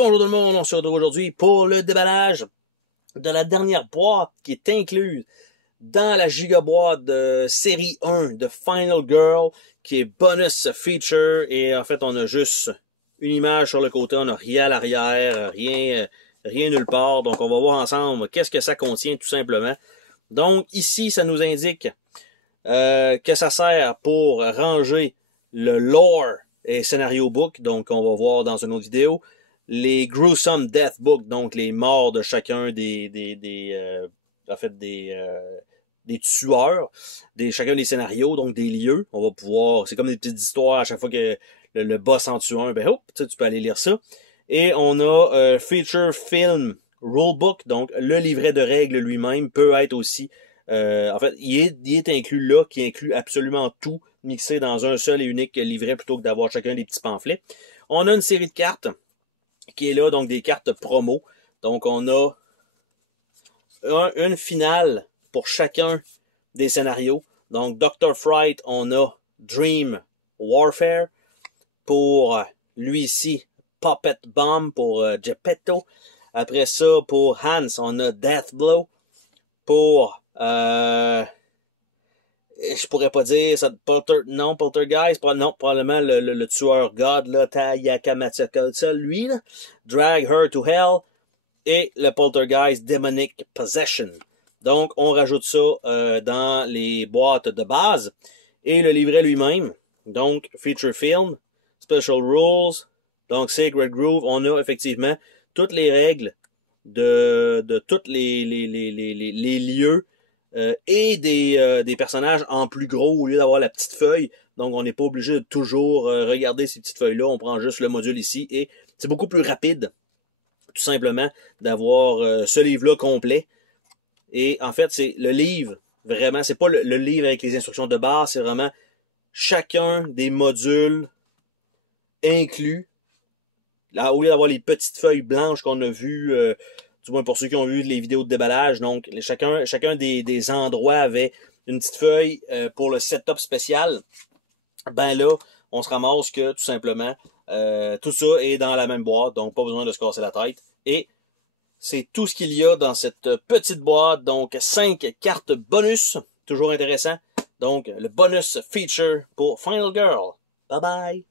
Bonjour tout le monde, on se retrouve aujourd'hui pour le déballage de la dernière boîte qui est incluse dans la giga boîte de série 1 de Final Girl, qui est bonus feature, et en fait on a juste une image sur le côté, on n'a rien à l'arrière, rien nulle part, donc on va voir ensemble qu'est-ce que ça contient tout simplement. Donc ici ça nous indique que ça sert pour ranger le lore et scénario book, donc on va voir dans une autre vidéo, les gruesome death book, donc les morts de chacun des tueurs, chacun des scénarios, donc des lieux. On va pouvoir, c'est comme des petites histoires à chaque fois que le boss en tue un, ben hop, tu peux aller lire ça. Et on a feature film rulebook, donc le livret de règles lui-même peut être aussi, en fait, il est inclus là, qui inclut absolument tout mixé dans un seul et unique livret plutôt que d'avoir chacun des petits pamphlets. On a une série de cartes qui est là, donc des cartes promo. Donc on a une finale pour chacun des scénarios. Donc Dr. Fright, on a Dream Warfare. Pour lui ici, Puppet Bomb pour Geppetto. Après ça, pour Hans, on a Death Blow. Pour je pourrais pas dire ça, Poltergeist, non, probablement le tueur God, là, Tayakamatsuka, lui, là, Drag Her to Hell, et le Poltergeist Demonic Possession. Donc, on rajoute ça dans les boîtes de base, et le livret lui-même, donc, Feature Film, Special Rules, donc Sacred Groove, on a effectivement toutes les règles de tous les lieux, et des personnages en plus gros au lieu d'avoir la petite feuille. Donc on n'est pas obligé de toujours regarder ces petites feuilles-là. On prend juste le module ici et c'est beaucoup plus rapide, tout simplement, d'avoir ce livre-là complet. Et en fait, c'est le livre, vraiment, c'est pas le livre avec les instructions de base, c'est vraiment chacun des modules inclus. Là, au lieu d'avoir les petites feuilles blanches qu'on a vues, du moins pour ceux qui ont vu les vidéos de déballage, donc chacun des endroits avait une petite feuille pour le setup spécial. Ben là, on se ramasse que tout simplement, tout ça est dans la même boîte, donc pas besoin de se casser la tête. Et c'est tout ce qu'il y a dans cette petite boîte, donc 5 cartes bonus, toujours intéressant. Donc le bonus feature pour Final Girl. Bye bye!